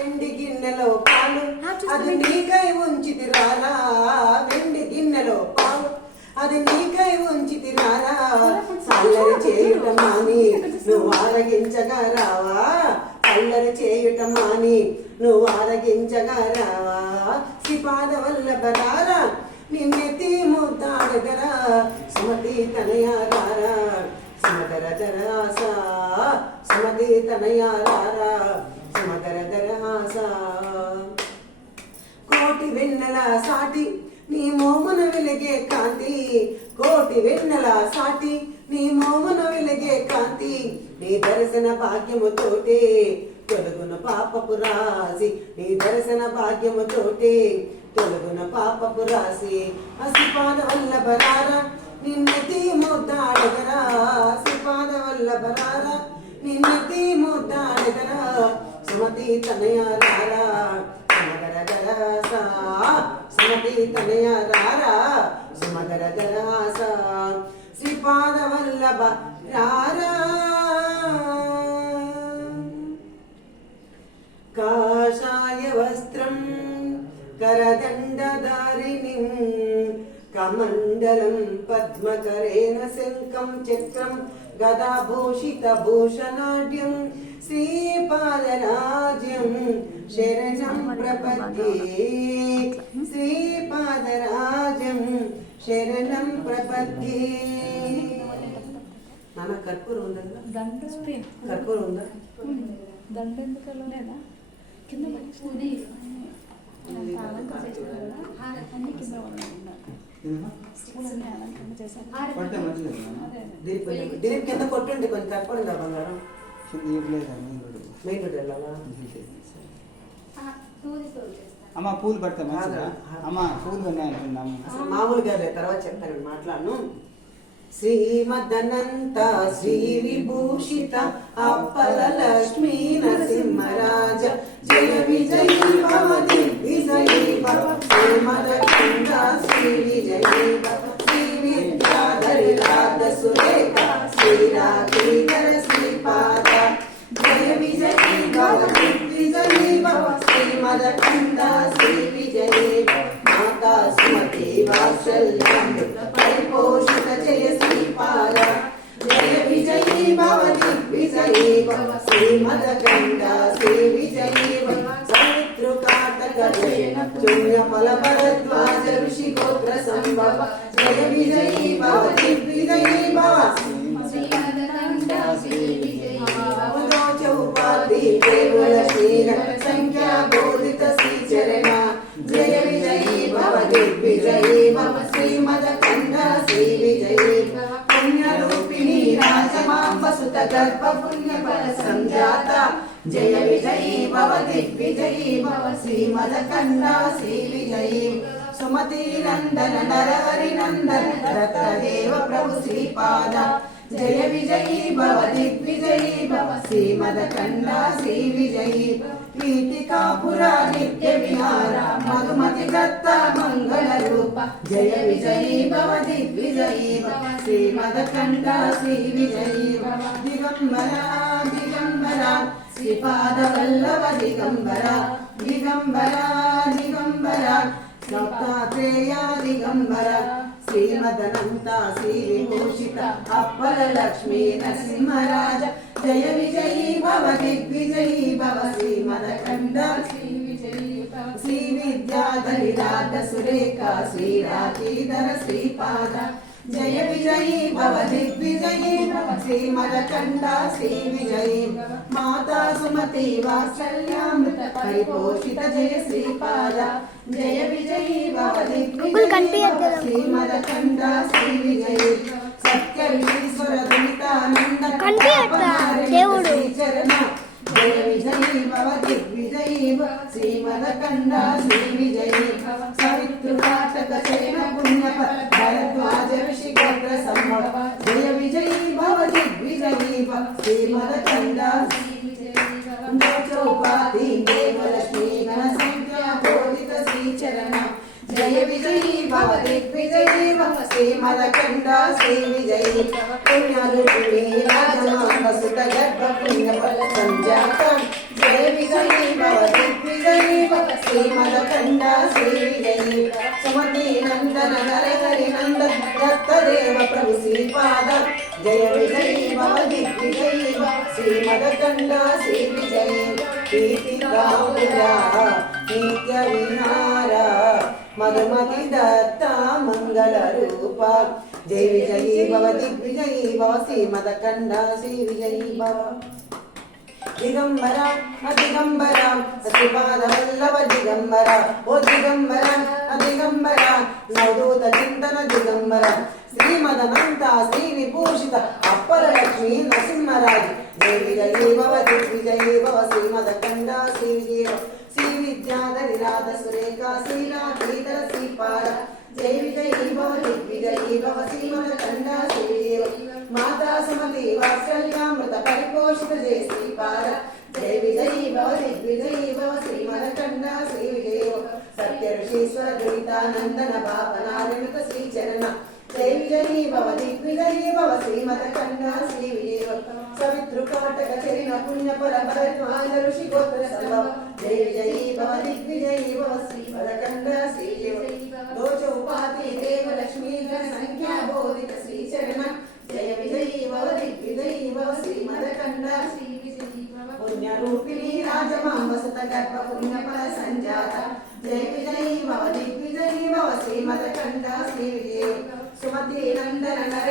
వెండి గిన్నెలో పాలు అది నీకై ఉంచితి రారా, వెండి గిన్నెలో పాలు అది నీకై ఉంచితి రారా, అల్లరి చేయుట మాని నువ్వు ఆరగించగా రావా, అల్లరి చేయుట మాని నువ్వు ఆరగించగా రావా, శ్రీపాద వల్లభరారా నిన్నెత్తి ముద్దాడగరా, సుమతి తనయారారా సుమధర ధరహాస, సుమతి తనయారారా సుమధర ధరహాస. కోటి వెన్నెల సాటి నీ మోమున వెలిగే కాంతి, కోటి వెన్నెల సాటి నీ మోమున వెలిగే కాంతి, నీ దర్శన భాగ్యముతోటే తొలగున పాపపు రాసి, నీ దర్శన భాగ్యముతోటే తొలగున పాపపు రాసి, శ్రీపాద వల్లభరారా నిన్నెత్తి ముద్దాడగరా, శ్రీపాద వల్లభరారా నిన్నెత్తి ముద్దాడగరా, సుమతి తనయారారా సుమధర ధరహాస, సుమతి తనయారారా సుమధర ధరహాస, శ్రీపాద వల్లభ రారా. కాషాయ వస్త్రం కరదండధారిణిం కమండలం పద్మకరేణ శంఖం చక్రం గదాభూషిత భూషణాఢ్యం శ్రీపాదరాజ్యం శరణం ప్రపద్యే, శ్రీపాదరాజ్యం శరణం ప్రపద్యే. నాన్న కర్పూరం ఉందా, కర్పూరం ఉందా, దండ ఎందుకు లేదా కింద దీనికి కింద కొట్టండి కొంచెం కర్పూరం కదా బంగారం, మెయిన్ రోడ్ వెళ్ళాలా. అమ్మ పూలు పడతా అమ్మ, పూలు ఉన్నాయంటున్నాము మామూలుగా తర్వాత చెప్తాను మాట్లాడను. శ్రీమదనంత శ్రీ విభూషిత అప్పల లక్ష్మీ నరసింహరాజ జయ విజయీ భవ దిగ్విజయీ భవ, శ్రీమదకంద శ్రీ విజయీ భవ, శ్రీ విద్యాధరి రాధ సురేఖ శ్రీరాధీధర శ్రీపాద జయ విజయీ భవ దిగ్విజయీ భవ, శ్రీమదకంద శ్రీ విజయీ భవ, మాతా సుమతి వాత్సల్యం పరిపోషిత జయ శ్రీపాద జయ విజయీ భవ దిగ్విజయీ భవ, శ్రీమదకంద శ్రీ విజయీ భవ, సౌమిత్రుకాటక జయ శూన్య ఫల భరద్వాజ ఋషి గోత్ర సంభవ జయ విజయీ భవ దిగ్విజయీ భవ, శ్రీమదకంద శ్రీ విజయీ భవ, చౌపాది కేవల శ్రీర సంఖ్యా బోధిత శ్రీచరణ జయ విజయీ భవ దిగ్విజయీ భవ, శ్రీమదకంద శ్రీ విజయీ భవ, పుణ్యరూపిణి రాజమాంబ సుత గర్భ పుణ్య ఫల సంజాత జయ విజయీ భవ దిగ్విజయీ భవ, శ్రీమదకంద శ్రీ విజయీ సుమతి నందన నరహరి నందన దత్తదేవ ప్రభు శ్రీపాద జయ విజయీ భవ దిగ్విజయీ భవ, శ్రీమదకంద శ్రీ విజయీ పీఠికాపుర నిత్య విహార మధుమతి దత్త మంగళ రూప జయ విజయీ భవ దిగ్విజయీ భవ, శ్రీమదకంద శ్రీ విజయీ భవ, దిగంబర దిగంబర శ్రీపాద వల్లభ దిగంబర దిగంబర దిగంబర దత్తాత్రేయ దిగంబర, శ్రీమదనంత శ్రీ విభూషిత అప్పల లక్ష్మీ నరసింహరాజ జయ విజయీ భవ దిగ్విజయీ భవ, శ్రీమదకంద శ్రీ విజయీ భవ, శ్రీ విద్యాధరి రాధ సురేఖ శ్రీరాధీధర శ్రీపాద జయ విజయీ భవ దిగ్విజయీ భవ, శ్రీమదకంద శ్రీ విజయీ భవ, మాతా సుమతి వాత్సల్యామృత పరిపోషిత జయ శ్రీపాద జయ విజయీ భవ దిగ్విజయీ భవ, శ్రీమదకంద శ్రీ విజయీ సత్య విశ్వేశ్వర దురితానంద దేవుడు చరణ జయ విజయీ భవ దిగ్విజయీ భవ, శ్రీమదకంద శ్రీ విజయీ భవ, సవితృకాటక శయన పుణ్య భరద్వాజ ఋషి గోత్ర సంభవ జయ విజయీ భవ దిగ్విజయీ భవ, శ్రీమదకంద శ్రీ విజయీ భవ, చౌపాది దేవలక్ష్మీ గణ సంఖ్యా బోధిత శ్రీచరణ జయ విజయీ భవ దిగ్విజయీ భవ, శ్రీమదకంద శ్రీ విజయీ భవ, పుణ్యరూపిణి రాజమాంబ సుత గర్భ పుణ్య ఫల సంజాత జయ విజయీ భవ శ్రీమదకండ శ్రీ విజయీ సుమతి నందన నరహరి నందన దత్తదేవ ప్రభు శ్రీపాద జయ విజయీ భవ దిగ్విజయీ భవ శ్రీమదకండ శ్రీ విజయీ కీర్తి రామురా నిత్య విహార మధుమతి దత్త మంగళ రూప జయ విజయీ భవ దిగ్విజయీ భవ శ్రీమదకండ శ్రీ విజయీ భవ దిగంబర అదిగంబర శ్రీపాద వల్లభ దిగంబర ఓ దిగంబర అదిగంబర నవదూత చింతన దిగంబర శ్రీమదనంత శ్రీ విభూషిత అప్పర లక్ష్మీ నరసింహరాజు జయ విజయీ భవ దిగ్విజయీ భవ శ్రీమదకండ శ్రీ విజయ శ్రీ విద్యాధరి రాధ సురేఖ శ్రీరాధీధర శ్రీపాద జయ విజయీ భవ దిగ్విజయీ భవ శ్రీమదకండ శ్రీ విజయ మాతా సుమతి వాత్సల్యామృత పరిపోషిత జయ శ్రీపాద జయ విజయీ భవ దిగ్విజయీ భవ శ్రీమదకండ శ్రీ విజయ సత్య ఋషీశ్వర దురితానందన పాపనారిమృత శ్రీచరణ జయ విజయీ భవ దిగ్విజయీ భవ శ్రీమదకండ శ్రీ విజయ సవితృకాటక చరిణ పుణ్య ఫల భరద్వాజ ఋషి గోత్ర సర్వ జయ విజయీ భవ దిగ్విజయీ భవ శ్రీమదకండ శ్రీ విజయ దోచౌపాతి దేవ లక్ష్మీ గణ సంఖ్యా బోధిత శ్రీచరణ జయ విజయీ భవ దిగ్విజయీ భవ శ్రీమదకండ శ్రీ విజయీ భవ పుణ్యరూపిణీ రాజమాం వసత గర్భ పుణ్యఫల సంజాత జయ విజయీ భవ దిగ్విజయీ భవ శ్రీమదకండ శ్రీ విజయ సుమతి నందన నర